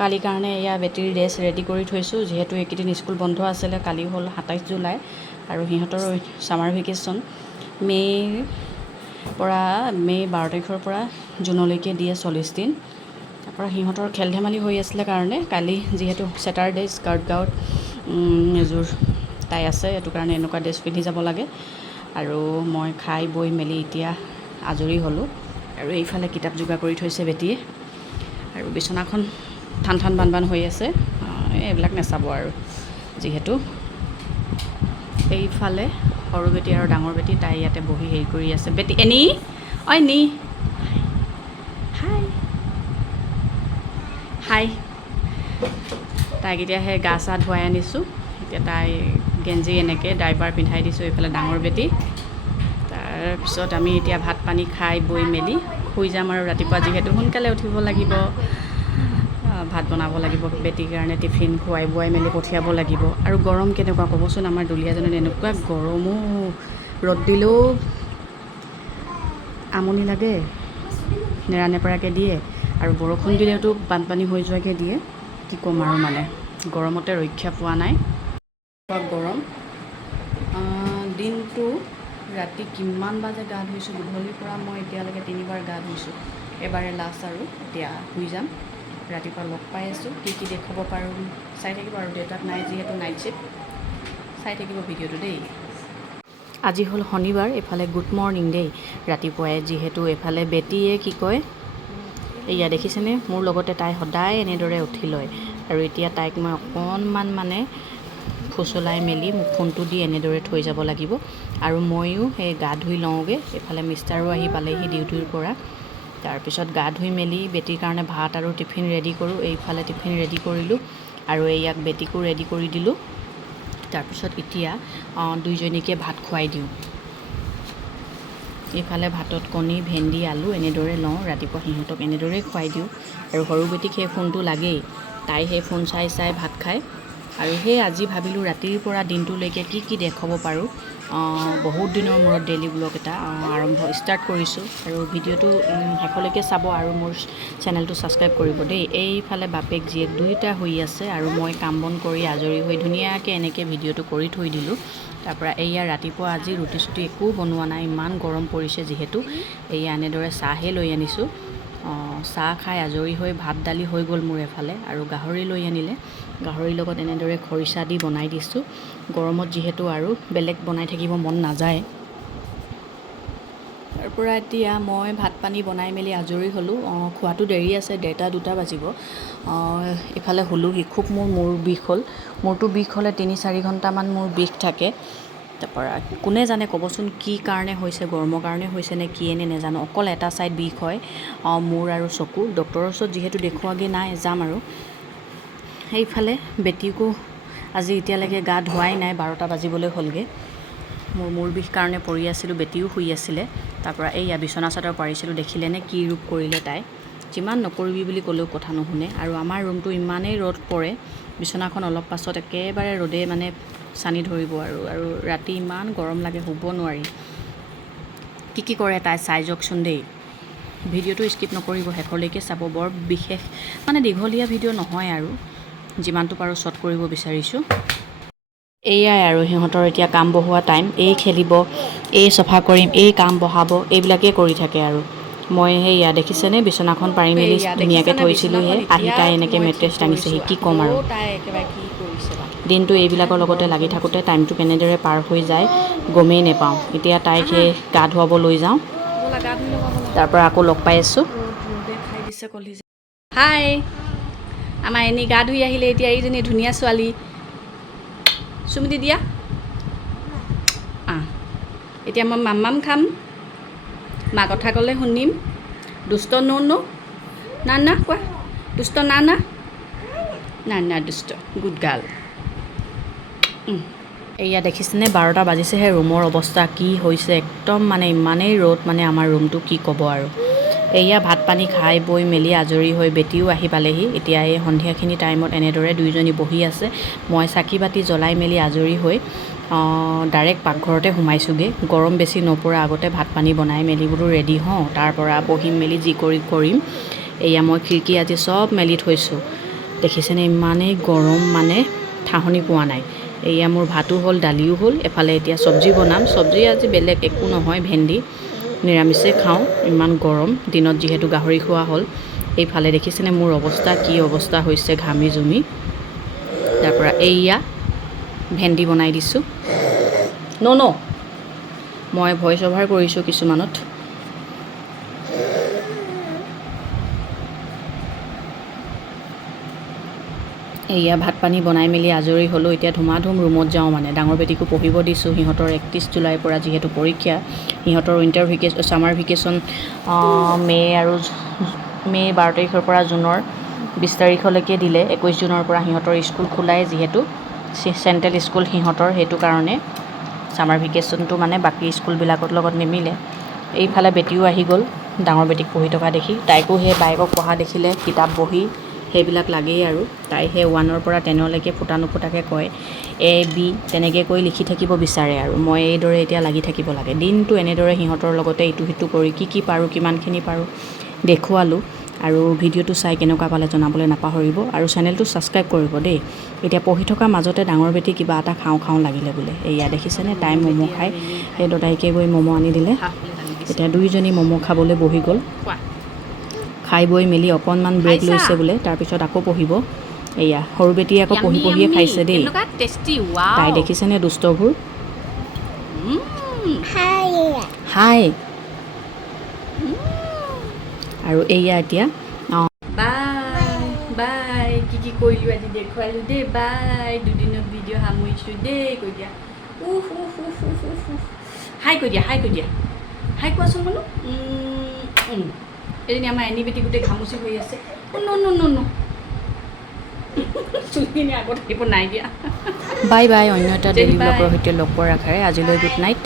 কালিৰ কাৰণে এয়া বেটিৰ ড্ৰেছ ৰেডি কৰি থৈছোঁ, যিহেতু এইকেইদিন স্কুল বন্ধ আছিলে। কালি হ'ল 27 জুলাই আৰু সিহঁতৰ ছামাৰ ভেকেশ্যন মে' 12 তাৰিখৰ পৰা জুনলৈকে দিয়ে 40 দিন। তাৰপৰা সিহঁতৰ খেল ধেমালি হৈ আছিলে কাৰণে কালি যিহেতু ছেটাৰডে স্কাৰ্ট গাউট এযোৰ তাই আছে, সেইটো কাৰণে এনেকুৱা ড্ৰেছ পিন্ধি যাব লাগে। আৰু মই খাই বৈ মেলি এতিয়া আজৰি হ'লোঁ। আৰু এইফালে কিতাপ যোগাৰ কৰি থৈছে বেটিয়ে, আৰু বিচনাখন ঠান বান হৈ আছে। এইবিলাক নাচাব আৰু যিহেতু এইফালে সৰু বেটি আৰু ডাঙৰ বেটি তাই ইয়াতে বহি হেৰি কৰি আছে। বেটি এনি অই নি হাই হাই। তাইক এতিয়া সেই গা চা ধুৱাই আনিছোঁ। এতিয়া তাই গেঞ্জি এনেকৈ ডাইপাৰ পিন্ধাই দিছোঁ। এইফালে ডাঙৰ বেটি। তাৰপিছত আমি এতিয়া ভাত পানী খাই বৈ মেলি শুই যাম আৰু ৰাতিপুৱা যিহেতু সোনকালে উঠিব লাগিব, ভাত বনাব লাগিব বেটিৰ কাৰণে, টিফিন খুৱাই বোৱাই মেলি পঠিয়াব লাগিব। আৰু গৰম কেনেকুৱা ক'বচোন, আমাৰ দুলীয়াজনীত এনেকুৱা গৰমো, ৰ'দ দিলেও আমনি লাগে, নেৰানেপেৰাকৈ দিয়ে, আৰু বৰষুণ দিলেওতো বানপানী হৈ যোৱাকৈ দিয়ে। কি ক'ম আৰু মানে গৰমতে ৰক্ষা পোৱা নাই। গৰম দিনটো ৰাতি কিমান বাজে গা ধুইছোঁ, গধূলিৰ পৰা মই এতিয়ালৈকে 3বাৰ গা ধুইছোঁ। এবাৰে লাষ্ট আৰু এতিয়া শুই যাম। ৰাতিপুৱা লগ পাই আছোঁ, কি দেখুৱাব পাৰোঁ চাই থাকিব। আৰু দেউতাক নাই যিহেতু নাইট শ্বিফ্ট, চাই থাকিব ভিডিঅ'টো দেই। আজি হ'ল শনিবাৰ, এইফালে গুড মৰ্ণিং দেই। ৰাতিপুৱাই যিহেতু এইফালে বেটিয়ে কি কয়, এয়া দেখিছেনে মোৰ লগতে তাই সদায় এনেদৰে উঠি লয়। আৰু এতিয়া তাইক মই অকণমান মানে ফুচলাই মেলি মোক ফোনটো দি এনেদৰে থৈ যাব লাগিব। আৰু ময়ো সেই গা ধুই লওঁগৈ। এইফালে মিষ্টাৰো আহি পালেহি ডিউটিৰ পৰা। তাৰপিছত গা ধুই মেলি বেটিৰ কাৰণে ভাত আৰু টিফিন ৰেডি কৰোঁ। এইফালে টিফিন ৰেডি কৰিলোঁ আৰু এইয়াক বেটিকো ৰেডি কৰি দিলোঁ। তাৰপিছত এতিয়া দুইজনীকে ভাত খুৱাই দিওঁ। এইফালে ভাতত কণী, ভেন্দি, আলু এনেদৰে লওঁ। ৰাতিপুৱা সিহঁতক এনেদৰেই খুৱাই দিওঁ। আৰু সৰু বেটিক সেই ফোনটো লাগেই, তাই সেই ফোন চাই চাই ভাত খায়। আৰু সেই আজি ভাবিলোঁ ৰাতিৰ পৰা দিনটোলৈকে কি দেখুৱাব পাৰোঁ। বহুত দিনৰ মূৰত ডেইলি ব্লগ এটা ষ্টাৰ্ট কৰিছোঁ। আৰু ভিডিঅ'টো শেষলৈকে চাব আৰু মোৰ চেনেলটো ছাবস্ক্ৰাইব কৰিব দেই। এইফালে বাপেক জীয়েক দুয়োটা শুই আছে, আৰু মই কাম বন কৰি আজৰি হৈ ধুনীয়াকৈ এনেকৈ ভিডিঅ'টো কৰি থৈ দিলোঁ। তাৰপৰা এইয়া ৰাতিপুৱা আজি ৰুটি চুটি একো বনোৱা নাই, ইমান গৰম পৰিছে যিহেতু। এইয়া এনেদৰে চাহে লৈ আনিছোঁ। চাহ খাই আজৰি হৈ ভাত দালি হৈ গ'ল মোৰ এফালে। আৰু গাহৰি লৈ আনিলে, গাহৰিৰ লগত এনেদৰে খৰিচা দি বনাই দিছোঁ। গৰমত যিহেতু আৰু বেলেগ বনাই থাকিব মন নাযায়। তাৰপৰা এতিয়া মই ভাত পানী বনাই মেলি আজৰি হ'লোঁ। খোৱাটো দেৰি আছে, 1:30-2টা বাজিব। এইফালে শুলোহি, খুব মোৰ মূৰ বিষ হ'ল। মূৰটো বিষ হ'লে 3-4 ঘণ্টামান মোৰ বিষ থাকে। তাৰপৰা কোনে জানে ক'বচোন কি কাৰণে হৈছে, গৰমৰ কাৰণে হৈছে নে কিয়ে নে নেজানো। অকল এটা ছাইড বিষ হয়, মূৰ আৰু চকু। ডক্টৰৰ ওচৰত যিহেতু দেখুৱাগৈ নাই, যাম আৰু। সেইফালে বেটিকো আজি এতিয়ালৈকে গা ধুৱাই নাই, 12টা বাজিবলৈ হ'লগৈ। মূৰ বিষ কাৰণে পৰি আছিলোঁ, বেটিও শুই আছিলে। তাৰপৰা এইয়া বিচনা চাদৰ পাৰিছিলোঁ, দেখিলেনে কি ৰূপ কৰিলে তাই। যিমান নকৰিবি বুলি ক'লেও কথা নুশুনে। আৰু আমাৰ ৰুমটো ইমানেই ৰ'দ পৰে, বিচনাখন অলপ পাছত একেবাৰে ৰ'দে মানে চানি ধৰিব। আৰু ৰাতি ইমান গৰম লাগে, শুব নোৱাৰি। কি কৰে তাই চাই যাওকচোন দেই। ভিডিঅ'টো স্কিপ নকৰিব, শেষলৈকে চাব। বৰ বিশেষ মানে দীঘলীয়া ভিডিঅ' নহয়, আৰু যিমানটো পাৰোঁ শ্বৰ্ট কৰিব বিচাৰিছোঁ। এইয়াই আৰু সিহঁতৰ এতিয়া কাম বহোৱা টাইম। এই খেলিব, এই চফা কৰিম, এই কাম বহাব, এইবিলাকেই কৰি থাকে। আৰু মই সেইয়া দেখিছেনে বিচনাখন পাৰি মেলি ধুনীয়াকৈ থৈছিলোঁহে, আহি তাই এনেকৈ মেট্ৰেছ দাঙিছেহি। কি ক'ম আৰু দিনটো এইবিলাকৰ লগতে লাগি থাকোঁতে টাইমটো কেনেদৰে পাৰ হৈ যায় গমেই নেপাওঁ। এতিয়া তাইক সেই গা ধুৱাব লৈ যাওঁ। তাৰপৰা আকৌ লগ পাই আছোঁ। হাই, আমাৰ এনেই গা ধুই আহিলে। এতিয়া এইজনী ধুনীয়া ছোৱালী, চুমুটি দিয়া। এতিয়া মই মাম খাম, মা কথা ক'লে শুনিম। দুষ্ট না কোৱা, দুষ্ট না দুষ্ট, গুড গাৰ্ল। এইয়া দেখিছেনে 12টা বাজিছেহে, ৰুমৰ অৱস্থা কি হৈছে একদম মানে ইমানেই ৰ'দ মানে আমাৰ ৰুমটো, কি ক'ব আৰু। এইয়া ভাত পানী খাই বৈ মেলি আজৰি হৈ বেটিও আহি পালেহি। এতিয়া এই সন্ধিয়াখিনি টাইমত এনেদৰে দুইজনী বহি আছে। মই চাকি বাতি জ্বলাই মেলি আজৰি হৈ ডাইৰেক্ট পাকঘৰতে সোমাইছোঁগৈ। গৰম বেছি নপৰা আগতে ভাত পানী বনাই মেলি বোলো ৰেডি হওঁ, তাৰপৰা বহিম মেলি যি কৰিম। এয়া মই খিৰিকী আজি চব মেলি থৈছোঁ। দেখিছেনে ইমানেই গৰম মানে ঠাহনি পোৱা নাই। এয়া মোৰ ভাতো হ'ল, দালিও হ'ল, এফালে এতিয়া চব্জি বনাম। চব্জি আজি বেলেগ একো নহয়, ভেন্দি নিৰামিষে খাওঁ, ইমান গৰম দিনত যিহেতু গাহৰি খোৱা হ'ল। এইফালে দেখিছেনে মোৰ অৱস্থা, কি অৱস্থা হৈছে ঘামি জুমি। তাৰপৰা এইয়া ভেন্দি বনাই দিছোঁ। মই ভইচ অভাৰ কৰিছোঁ কিছুমানত। এয়া ভাত পানী বনাই মেলি আজৰি হ'লোঁ। এতিয়া ধুমাধুম ৰুমত যাওঁ মানে। ডাঙৰ বেটীকো পঢ়িব দিছোঁ, সিহঁতৰ 31 জুলাইৰ পৰা যিহেতু পৰীক্ষা, সিহঁতৰ ছামাৰ ভেকেশ্যন মে' 12 তাৰিখৰ পৰা জুনৰ 20 তাৰিখলৈকে দিলে। 21 জুনৰ পৰা সিহঁতৰ স্কুল খোলাই, যিহেতু চেণ্ট্ৰেল স্কুল সিহঁতৰ, সেইটো কাৰণে ছামাৰ ভেকেশ্যনটো মানে বাকী স্কুলবিলাকৰ লগত নিমিলে। এইফালে বেটীও আহি গ'ল, ডাঙৰ বেটীক পঢ়ি থকা দেখি। তাইকো সেই বায়েকক পঢ়া দেখিলে কিতাপ বহি সেইবিলাক লাগেই আৰু। তাই সেই 1ৰ পৰা 10লৈকে ফুটা নুফুটাকৈ কয়, A B তেনেকৈ কৈ লিখি থাকিব বিচাৰে আৰু। মই এইদৰে এতিয়া লাগি থাকিব লাগে দিনটো এনেদৰে সিহঁতৰ লগতে ইটো সিটো কৰি কি পাৰোঁ, কিমানখিনি পাৰোঁ দেখুৱালোঁ। আৰু ভিডিঅ'টো চাই কেনেকুৱা পালে জনাবলৈ নাপাহৰিব, আৰু চেনেলটো ছাবস্ক্ৰাইব কৰিব দেই। এতিয়া পঢ়ি থকাৰ মাজতে ডাঙৰ বেটী কিবা এটা খাওঁ লাগিলে বোলে। এয়া দেখিছেনে, তাই ম'ম' খাই, সেই দদাইকে গৈ ম'ম' আনি দিলে। এতিয়া দুইজনী ম'ম' খাবলৈ বহি গ'ল। খাই বৈ মেলি অকণমান ব্ৰেক লৈছে বোলে, তাৰপিছত আকৌ পঢ়িব। এয়া সৰু বেটী আকৌ পঢ়িয়ে খাইছে দেই। তাই দেখিছেনে দুষ্টবোৰ। হাই। আৰু এইয়া এতিয়া বাই কি কৰিলোঁ আজি দেখুৱালোঁ দেই। বাই দুদিনৰ ভিডিঅ' সামৰিছোঁ দেই। কৈ দিয়া হাই কৈ দিয়া, হাই কোৱাচোন বোলো। এজনী আমাৰ এনি বেটী গোটেই ঘামুচি হৈ আছে। চুলিখিনি আগত আহিব নাই দিয়া। বাই অন্য এটা ডেইলী ব্লগৰ সৈতে লগ পোৱাৰ আশাৰে আজিলৈ গুড নাইট।